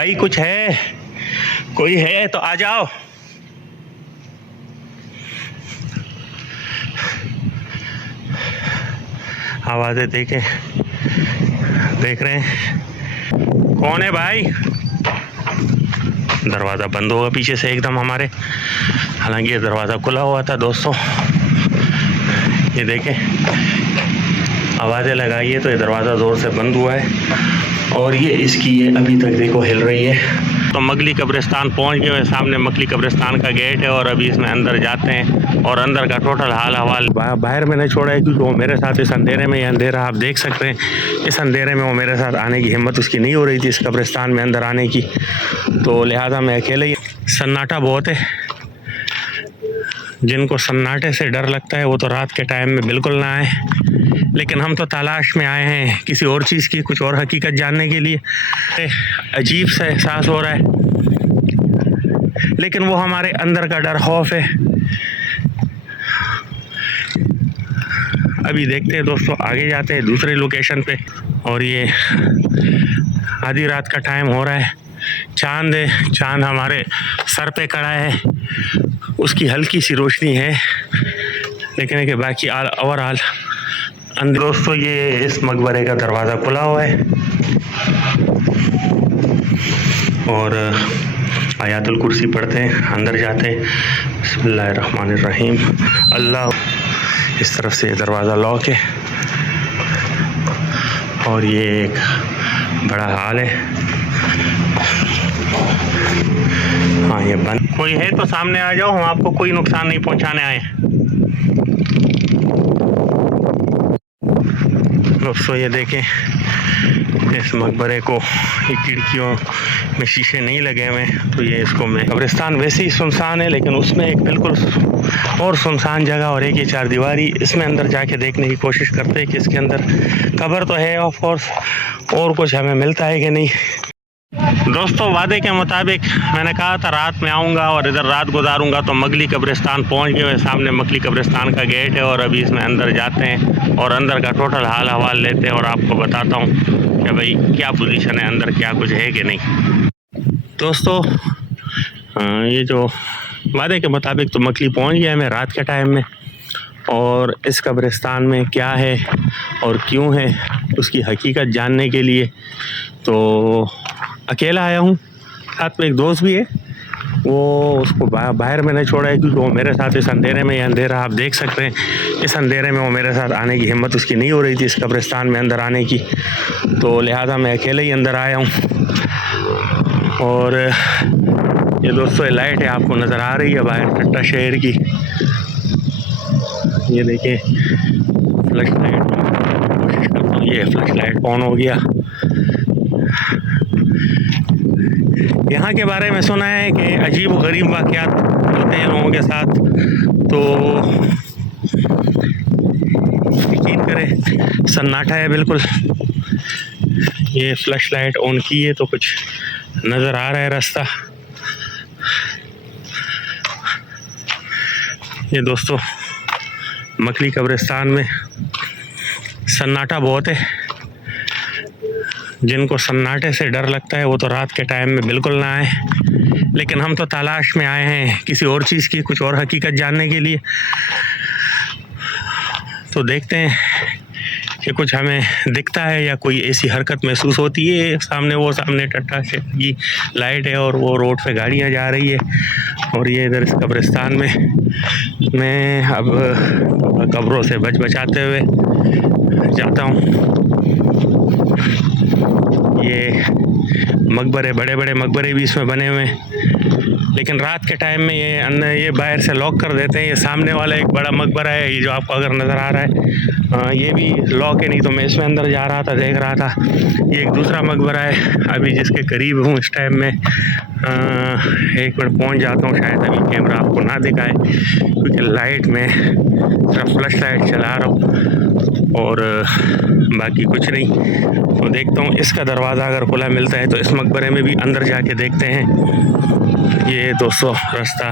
भाई कुछ है, कोई है तो आ जाओ। आवाज़ें देख रहे हैं, कौन है भाई? दरवाज़ा बंद होगा पीछे से एकदम हमारे, हालांकि ये दरवाज़ा खुला हुआ था दोस्तों। ये देखें, आवाज़ें लगाई है तो ये दरवाज़ा ज़ोर से बंद हुआ है और ये इसकी ये अभी तक देखो हिल रही है। तो मगली कब्रिस्तान पहुंच गए हैं, सामने मगली कब्रिस्तान का गेट है और अभी इसमें अंदर जाते हैं और अंदर का टोटल हाल हवाल बाहर मैंने छोड़ा है क्योंकि वो मेरे साथ इस अंधेरे में, ये अंधेरा आप देख सकते हैं, इस अंधेरे में वो मेरे साथ आने की हिम्मत उसकी नहीं हो रही थी इस कब्रिस्तान में अंदर आने की, तो लिहाजा मैं अकेले ही। सन्नाटा बहुत है, जिनको सन्नाटे से डर लगता है वो तो रात के टाइम में बिल्कुल ना आए, लेकिन हम तो तलाश में आए हैं किसी और चीज़ की, कुछ और हकीकत जानने के लिए। अजीब सा एहसास हो रहा है, लेकिन वो हमारे अंदर का डर खौफ है। अभी देखते हैं दोस्तों, आगे जाते हैं दूसरे लोकेशन पे। और ये आधी रात का टाइम हो रहा है, चांद है, चांद हमारे सर पे खड़ा है, उसकी हल्की सी रोशनी है, लेकिन कि बाकी ओवरऑल दोस्तों ये इस मकबरे का दरवाज़ा खुला हुआ है और आयातुल कुर्सी पढ़ते हैं, अंदर जाते हैं। बिस्मिल्लाहिर्रहमानिर्रहीम, अल्लाह। इस तरफ से दरवाज़ा लॉक है और ये एक बड़ा हाल है। हाँ ये बंद, कोई है तो सामने आ जाओ, हम आपको कोई नुकसान नहीं पहुंचाने आए। दोस्तों ये देखें, इस मकबरे को खिड़कियों में शीशे नहीं लगे हुए, तो ये इसको मैं, कब्रिस्तान वैसे ही सुनसान है लेकिन उसमें एक बिल्कुल और सुनसान जगह और एक ही चारदीवारी, इसमें अंदर जाके देखने की कोशिश करते हैं कि इसके अंदर कब्र तो है ऑफ कोर्स, और कुछ हमें मिलता है कि नहीं। दोस्तों वादे के मुताबिक मैंने कहा था रात में आऊँगा और इधर रात गुजारूंगा, तो मगली कब्रिस्तान पहुँच गए हैं, सामने मगली कब्रिस्तान का गेट है और अभी इसमें अंदर जाते हैं और अंदर का टोटल हाल हवाल लेते हैं और आपको बताता हूँ कि भाई क्या पोजीशन है अंदर, क्या कुछ है कि नहीं। दोस्तों ये जो वादे के मुताबिक तो मगली पहुँच गया मैं रात के टाइम में, और इस कब्रिस्तान में क्या है और क्यों है उसकी हकीकत जानने के लिए तो अकेला आया हूँ, साथ में एक दोस्त भी है, वो उसको बाहर मैंने छोड़ा है क्योंकि वो मेरे साथ इस अंधेरे में, ये अंधेरा आप देख सकते हैं, इस अंधेरे में वो मेरे साथ आने की हिम्मत उसकी नहीं हो रही थी इस कब्रिस्तान में अंदर आने की, तो लिहाजा मैं अकेले ही अंदर आया हूँ। और ये दोस्तों ये लाइट है, आपको नज़र आ रही है बाहर टट्टा शहर की, ये देखिए फ्लैश लाइट कोशिश करता हूँ, ये फ्लैश लाइट ऑन हो गया। यहाँ के बारे में सुना है कि अजीब व गरीब वाक़यात होते हैं लोगों के साथ, तो यकीन करें सन्नाटा है बिल्कुल। ये फ्लैश लाइट ऑन की है तो कुछ नज़र आ रहा है रास्ता। ये दोस्तों मगली कब्रिस्तान में सन्नाटा बहुत है, जिनको सन्नाटे से डर लगता है वो तो रात के टाइम में बिल्कुल ना आए, लेकिन हम तो तलाश में आए हैं किसी और चीज़ की, कुछ और हकीकत जानने के लिए, तो देखते हैं कि कुछ हमें दिखता है या कोई ऐसी हरकत महसूस होती है। सामने टट्टा से की लाइट है और वो रोड पे गाड़ियाँ जा रही है और ये इधर इस कब्रिस्तान में मैं अब कब्रों से बचाते हुए जाता हूँ। ये मकबरे, बड़े बड़े मकबरे भी इसमें बने हुए हैं, लेकिन रात के टाइम में ये बाहर से लॉक कर देते हैं। ये सामने वाला एक बड़ा मकबरा है, ये जो आपको अगर नज़र आ रहा है, ये भी लॉक है, नहीं तो मैं इसमें अंदर जा रहा था, देख रहा था। ये एक दूसरा मकबरा है अभी जिसके करीब हूँ इस टाइम में, एक मिनट पहुँच जाता हूँ, शायद अभी कैमरा आपको ना दिखाए क्योंकि लाइट में सिर्फ फ्लैश लाइट चला रहा हूँ और बाकी कुछ नहीं। तो देखता हूँ इसका दरवाज़ा अगर खुला मिलता है तो इस मकबरे में भी अंदर जाके देखते हैं। ये दोस्तों रास्ता,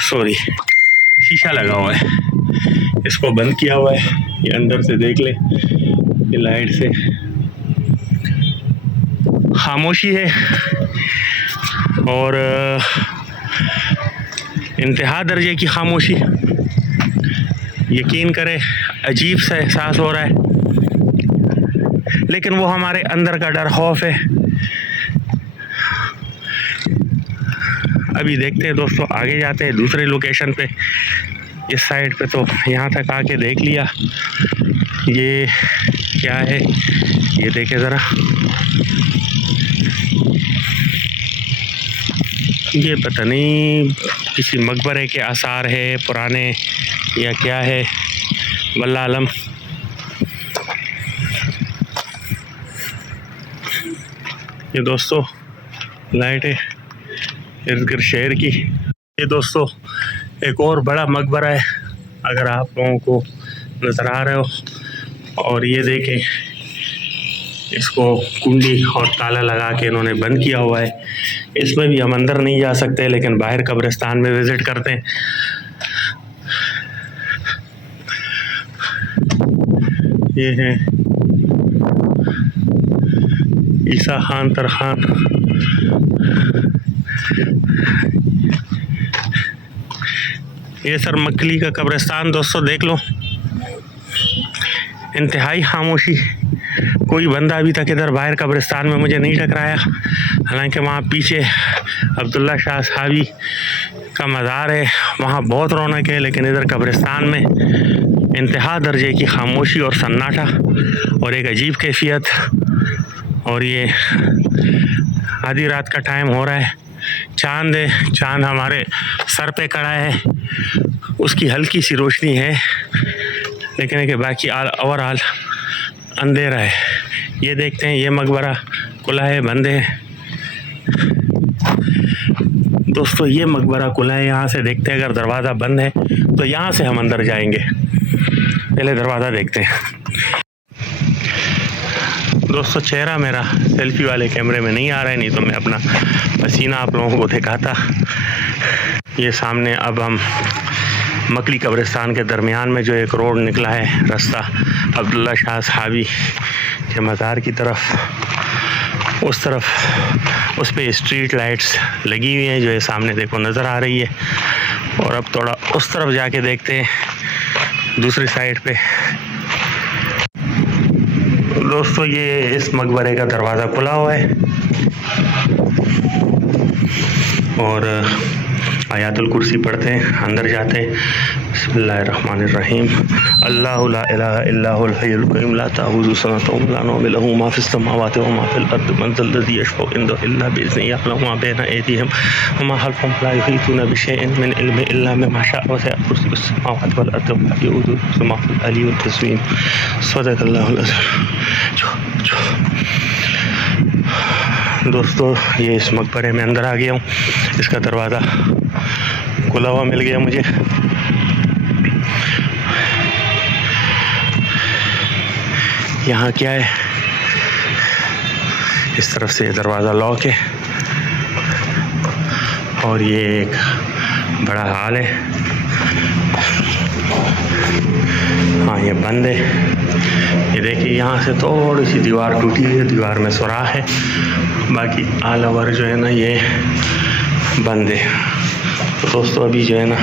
सॉरी शीशा लगा हुआ है, इसको बंद किया हुआ है, ये अंदर से देख ले ये लाइट से। खामोशी है और इंतहा दर्जे की खामोशी। यकीन करें अजीब सा एहसास हो रहा है, लेकिन वो हमारे अंदर का डर खौफ है। अभी देखते हैं दोस्तों, आगे जाते हैं दूसरे लोकेशन पे। इस साइड पे तो यहाँ तक आके देख लिया। ये क्या है ये देखे ज़रा, ये पता नहीं किसी मकबरे के आसार है पुराने या क्या है, वल्लाह आलम। ये दोस्तों लाइट है इर्द गिर्द शहर की। ये दोस्तों एक और बड़ा मकबरा है, अगर आप लोगों को नज़र आ रहे हो। और ये देखें, इसको कुंडी और ताला लगा के इन्होंने बंद किया हुआ है। इसमें भी हम अंदर नहीं जा सकते, लेकिन बाहर कब्रिस्तान में विज़िट करते हैं। ये है ईसा खान तरखान। ये सर मकली का कब्रिस्तान दोस्तों देख लो, इंतहाई खामोशी। कोई बंदा अभी तक इधर बाहर कब्रिस्तान में मुझे नहीं टकराया। हालांकि वहाँ पीछे अब्दुल्ला शाह साहबी का मज़ार है, वहाँ बहुत रौनक है, लेकिन इधर कब्रिस्तान में इंतहा दर्जे की खामोशी और सन्नाटा और एक अजीब कैफियत। और ये आधी रात का टाइम हो रहा है, चांद है, चांद हमारे सर पे खड़ा है, उसकी हल्की सी रोशनी है, लेकिन एक बाकी ओवरऑल अंधेरा है। ये देखते हैं, ये मकबरा खुला है बंद है दोस्तों। ये मकबरा खुला है, यहाँ से देखते हैं। अगर दरवाज़ा बंद है तो यहाँ से हम अंदर जाएंगे। पहले दरवाज़ा देखते हैं दोस्तों। चेहरा मेरा सेल्फी वाले कैमरे में नहीं आ रहा है, नहीं तो मैं अपना पसीना आप लोगों को दिखाता। ये सामने अब हम मकली कब्रिस्तान के दरमियान में जो एक रोड निकला है, रास्ता अब्दुल्ला शाह साहबी के मज़ार की तरफ, उस तरफ उस पे स्ट्रीट लाइट्स लगी हुई हैं जो ये सामने देखो नज़र आ रही है। और अब थोड़ा उस तरफ जाके देखते हैं दूसरी साइड पे। दोस्तों ये इस मकबरे का दरवाज़ा खुला हुआ है और आयातुल कुर्सी पढ़ते हैं, अंदर जाते हैं। बिस्मिल्लाहिर्रहमानिर्रहीम। अल्लाहु ला इलाहा इल्लहुल हय्युल क़य्यूम ला ताखुज़ुहु सिनतुन व ला नौम लहु मा फ़िस समावाति व मा फ़िल अर्दि मन ज़ल्लज़ी यशफ़उ इंदहु इल्ला बिइज़्निही यअलमु मा बैना अयदीहिम व मा ख़ल्फ़हुम ला युहीतूना बिशैइन मिन इल्मिही इल्ला बिमा शाअ व वसिअ कुर्सियुहु समावाति वल अर्दि व ला यऊदुहु हिफ़्ज़ुहुमा अलियुल अज़ीम। सदक़ल्लाहुल अज़ीम। दोस्तों ये इस मकबरे में अंदर आ गया हूँ। इसका दरवाज़ा खुला हुआ मिल गया मुझे। यहाँ क्या है, इस तरफ से दरवाज़ा लॉक है और ये एक बड़ा हॉल है। हाँ ये बंद है। ये देखिए यहाँ से थोड़ी सी दीवार टूटी है, दीवार में सुराख है, बाकी ऑल ओवर जो है ना ये बंद है। तो दोस्तों अभी जो है ना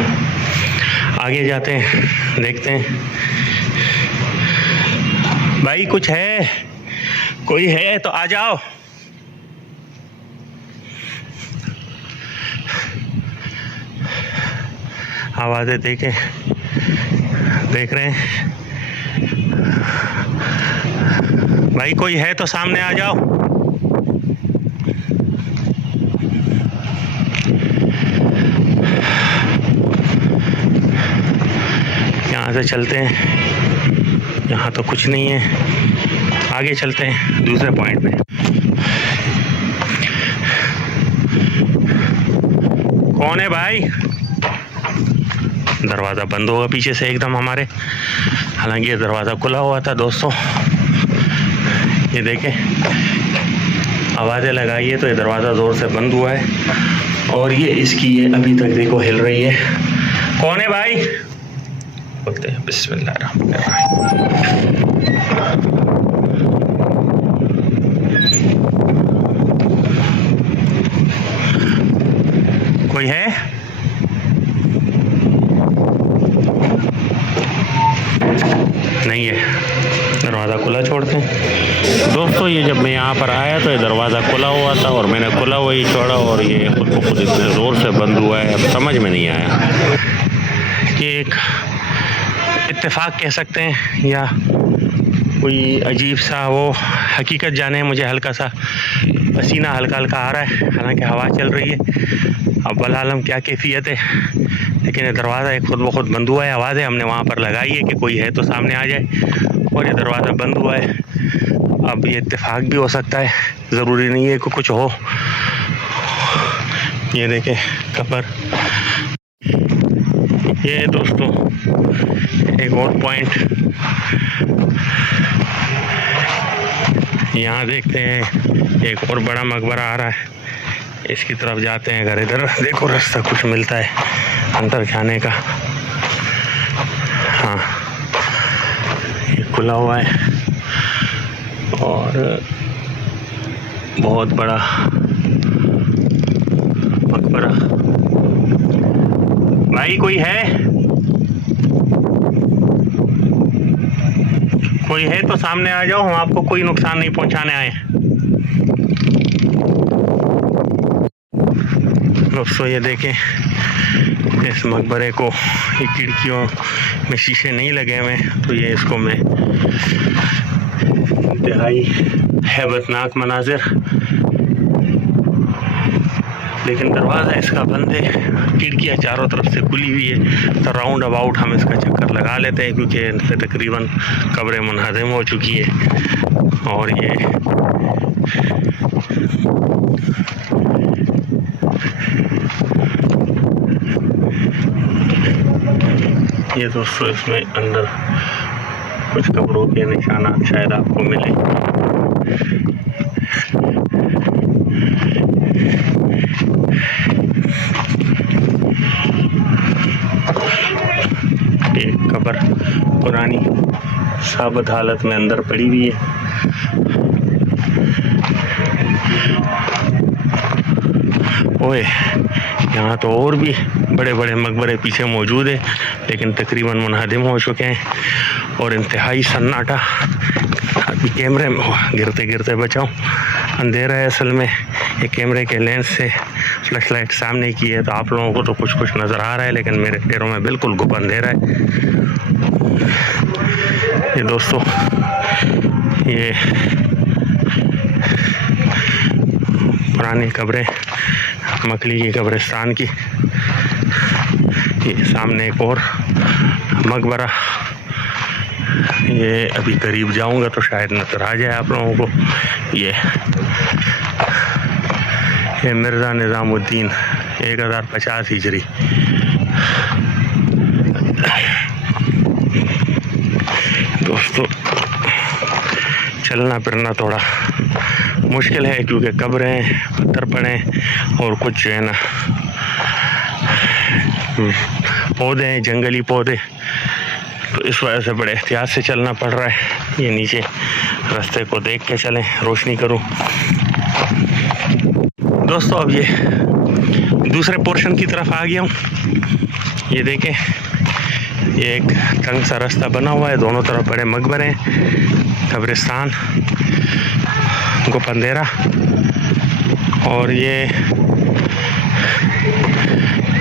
आगे जाते हैं, देखते हैं। भाई कुछ है, कोई है तो आ जाओ। आवाज़ें देख रहे हैं। भाई कोई है तो सामने आ जाओ। यहाँ से चलते हैं, यहाँ तो कुछ नहीं है। आगे चलते हैं दूसरे पॉइंट पे। कौन है भाई? दरवाज़ा बंद होगा पीछे से एकदम हमारे, हालांकि ये दरवाज़ा खुला हुआ था दोस्तों। ये देखें, आवाज़ें लगाई है तो ये दरवाज़ा ज़ोर से बंद हुआ है और ये इसकी ये अभी तक देखो हिल रही है। कौन है भाई? बोलते हैं बिस्मिल्लाहिर्रहमानिर्रहीम। कोई है? नहीं है। दरवाज़ा खुला छोड़ते हैं। दोस्तों ये जब मैं यहाँ पर आया तो ये दरवाज़ा खुला हुआ था और मैंने खुला हुआ ही छोड़ा और ये खुद को खुद इतने ज़ोर से बंद हुआ है, अब समझ में नहीं आया कि एक इत्तेफाक कह सकते हैं या कोई अजीब सा वो हकीकत जाने। मुझे हल्का सा पसीना हल्का हल्का आ रहा है, हालांकि हवा चल रही है। अब वल्लाह क्या कैफियत है, लेकिन ये दरवाज़ा एक खुद ब खुद बंद हुआ है। आवाज़ें हमने वहाँ पर लगाई है कि कोई है तो सामने आ जाए और ये दरवाज़ा बंद हुआ है। अब ये इत्तेफाक भी हो सकता है, ज़रूरी नहीं है कि कुछ हो। ये देखें कब्र। ये दोस्तों एक और पॉइंट यहाँ देखते हैं, एक और बड़ा मकबरा आ रहा है, इसकी तरफ जाते हैं। अगर इधर देखो रास्ता कुछ मिलता है अंदर जाने का। हाँ ये खुला हुआ है और बहुत बड़ा मकबरा। भाई कोई है? कोई है तो सामने आ जाओ, हम आपको कोई नुकसान नहीं पहुंचाने आए। दोस्तों ये देखें इस मकबरे को, ये खिड़कियों में शीशे नहीं लगे हुए, तो ये इसको मैं इंतहाई हैबतनाक मनाजिर, लेकिन दरवाज़ा इसका बंद है, खिड़कियाँ चारों तरफ से खुली हुई है। तो राउंड अबाउट हम इसका चक्कर लगा लेते हैं क्योंकि इनसे तकरीबन कब्रें मुनहदम हो चुकी है। और ये दोस्तों इसमें अंदर कुछ कब्रों के निशानात शायद आपको मिले। एक कब्र पुरानी साबित हालत में अंदर पड़ी हुई है। ओए यहाँ तो और भी बड़े बड़े मकबरे पीछे मौजूद है, लेकिन तकरीबन मुनहदम हो चुके हैं और इंतहाई सन्नाटा। अभी कैमरे में गिरते गिरते बचाऊं, अंधेरा है असल में। ये कैमरे के लेंस से फ्लैश लाइट सामने की है तो आप लोगों को तो कुछ कुछ नज़र आ रहा है, लेकिन मेरे पैरों में बिल्कुल गुप अंधेरा है। ये दोस्तों ये पुरानी कब्रें, मकली की कब्रिस्तान की। ये सामने एक और मकबरा, ये अभी करीब जाऊंगा तो शायद नजर आ जाए आप लोगों को। ये मिर्ज़ा निज़ामुद्दीन 1050 हिजरी। दोस्तों चलना फिरना थोड़ा मुश्किल है क्योंकि कब्रें पत्थर पड़े और कुछ जो है ना पौधे हैं, जंगली पौधे, तो इस वजह से बड़े एहतियात से चलना पड़ रहा है। ये नीचे रास्ते को देख के चलें, रोशनी करूं। दोस्तों अब ये दूसरे पोर्शन की तरफ आ गया हूँ। ये देखें ये एक तंग सा रास्ता बना हुआ है, दोनों तरफ बड़े मकबरे हैं, कब्रिस्तान, गुप अंधेरा। और ये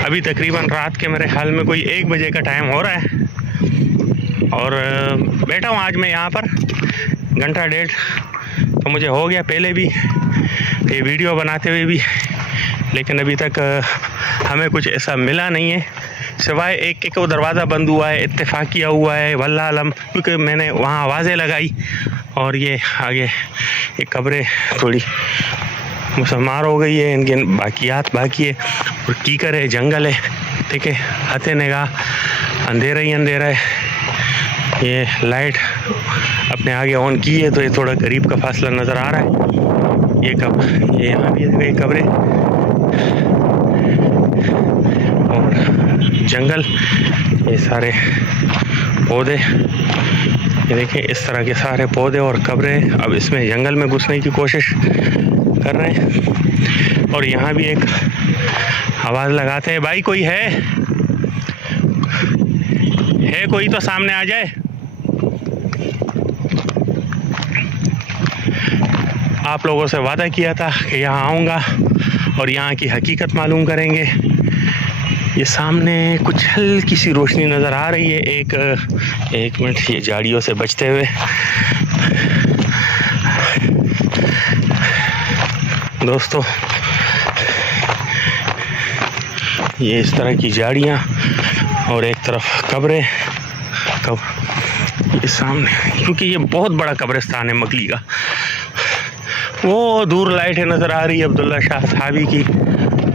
अभी तकरीबन रात के मेरे ख्याल में कोई 1 बजे का टाइम हो रहा है और बैठा हूँ आज मैं यहाँ पर घंटा डेढ़ तो मुझे हो गया पहले भी ये वीडियो बनाते हुए भी, लेकिन अभी तक हमें कुछ ऐसा मिला नहीं है सिवाय एक वो दरवाज़ा बंद हुआ है, इत्तेफाक किया हुआ है वल्लाह आलम, क्योंकि मैंने वहाँ आवाज़ें लगाई। और ये आगे ये कब्रें थोड़ी मुसम्मार हो गई है, इनके बाकियात बाकी है और कीकर है, जंगल है, ठीक है, हते निगाह अंधेरा ही अंधेरा है। ये लाइट अपने आगे ऑन की है तो ये थोड़ा करीब का फासला नज़र आ रहा है। ये यहाँ भी कब्रें और जंगल, ये सारे पौधे, ये देखिए इस तरह के सारे पौधे और कब्रें। अब इसमें जंगल में घुसने की कोशिश कर रहे हैं। और यहाँ भी एक आवाज़ लगाते हैं। भाई कोई है कोई तो सामने आ जाए। आप लोगों से वादा किया था कि यहाँ आऊँगा और यहाँ की हकीकत मालूम करेंगे। ये सामने कुछ हल्की सी रोशनी नज़र आ रही है। एक मिनट, ये झाड़ियों से बचते हुए। दोस्तों ये इस तरह की झाड़ियाँ और एक तरफ कब्रें ये सामने, क्योंकि ये बहुत बड़ा कब्रिस्तान है मकली का। वो दूर लाइटें नज़र आ रही है अब्दुल्ला शाह साहबी की,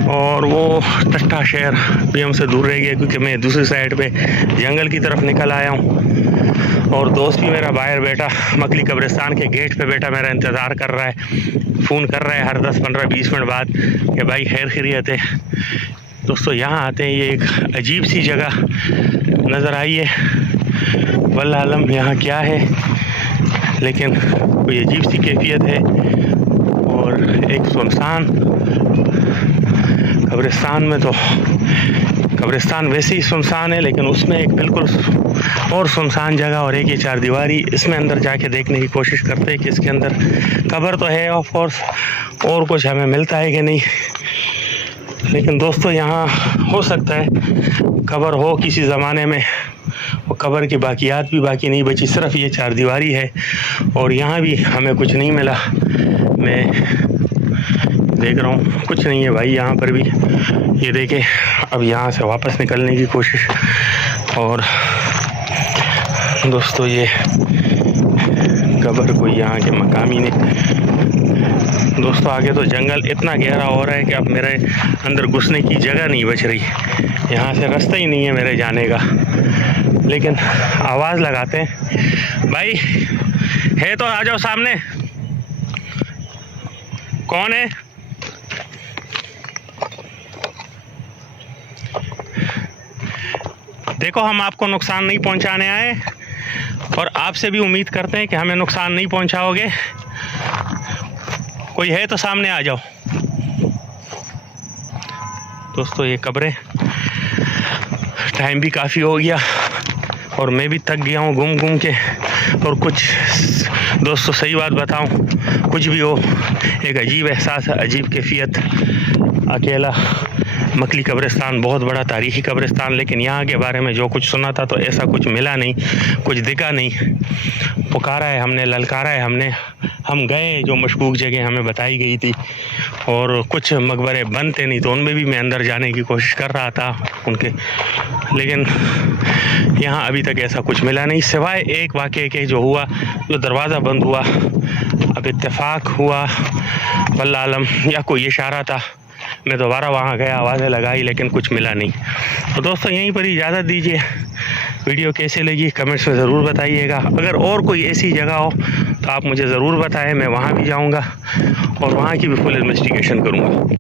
और वो टट्टा शहर भी हमसे दूर रह गया क्योंकि मैं दूसरी साइड पे जंगल की तरफ निकल आया हूँ। और दोस्त भी मेरा बाहर बैठा मकली कब्रिस्तान के गेट पे बैठा मेरा इंतज़ार कर रहा है, फ़ोन कर रहा है हर 10-15-20 मिनट बाद कि भाई खैर खैरियत है। दोस्तों यहाँ आते हैं, ये एक अजीब सी जगह नज़र आई है, वल्लाह आलम यहाँ क्या है, लेकिन कोई अजीब सी कैफियत है। और एक सुनसान कब्रिस्तान में, तो कब्रिस्तान वैसे ही सुनसान है लेकिन उसमें एक बिल्कुल और सुनसान जगह और एक ये चारदीवारी, इसमें अंदर जाके देखने की कोशिश करते हैं कि इसके अंदर कब्र तो है ऑफ कोर्स, और कुछ हमें मिलता है कि नहीं। लेकिन दोस्तों यहाँ हो सकता है कब्र हो किसी ज़माने में, वो कब्र की बाकियात भी बाकी नहीं बची, सिर्फ ये चारदीवारी है। और यहाँ भी हमें कुछ नहीं मिला, मैं देख रहा हूँ कुछ नहीं है भाई यहाँ पर भी। ये देखें, अब यहाँ से वापस निकलने की कोशिश। और दोस्तों ये कब्र कोई यहाँ के मकामी ने। दोस्तों आगे तो जंगल इतना गहरा हो रहा है कि अब मेरे अंदर घुसने की जगह नहीं बच रही, यहाँ से रास्ता ही नहीं है मेरे जाने का। लेकिन आवाज़ लगाते हैं, भाई है तो आ जाओ सामने। कौन है? देखो हम आपको नुकसान नहीं पहुंचाने आए और आपसे भी उम्मीद करते हैं कि हमें नुकसान नहीं पहुंचाओगे। कोई है तो सामने आ जाओ। दोस्तों ये कब्रें, टाइम भी काफ़ी हो गया और मैं भी थक गया हूँ घूम घूम के। और कुछ दोस्तों सही बात बताऊँ, कुछ भी हो, एक अजीब एहसास है, अजीब कैफियत। अकेला मकली कब्रिस्तान बहुत बड़ा तारीख़ी कब्रिस्तान, लेकिन यहाँ के बारे में जो कुछ सुना था तो ऐसा कुछ मिला नहीं, कुछ दिखा नहीं। पुकारा है हमने, ललकारा है हमने, हम गए जो मशकूक जगह हमें बताई गई थी, और कुछ मकबरे बंद थे नहीं तो उनमें भी मैं अंदर जाने की कोशिश कर रहा था उनके, लेकिन यहाँ अभी तक ऐसा कुछ मिला नहीं, सिवाय एक वाक़े के जो हुआ, जो दरवाज़ा बंद हुआ। अब इत्तेफाक हुआ वल्लाह आलम या कोई इशारा था, मैं दोबारा वहाँ गया, आवाज़ें लगाई लेकिन कुछ मिला नहीं। तो दोस्तों यहीं पर इजाज़त दीजिए। वीडियो कैसे लगी कमेंट्स में ज़रूर बताइएगा। अगर और कोई ऐसी जगह हो तो आप मुझे ज़रूर बताएं, मैं वहाँ भी जाऊँगा और वहाँ की भी फुल इन्वेस्टिगेशन करूँगा।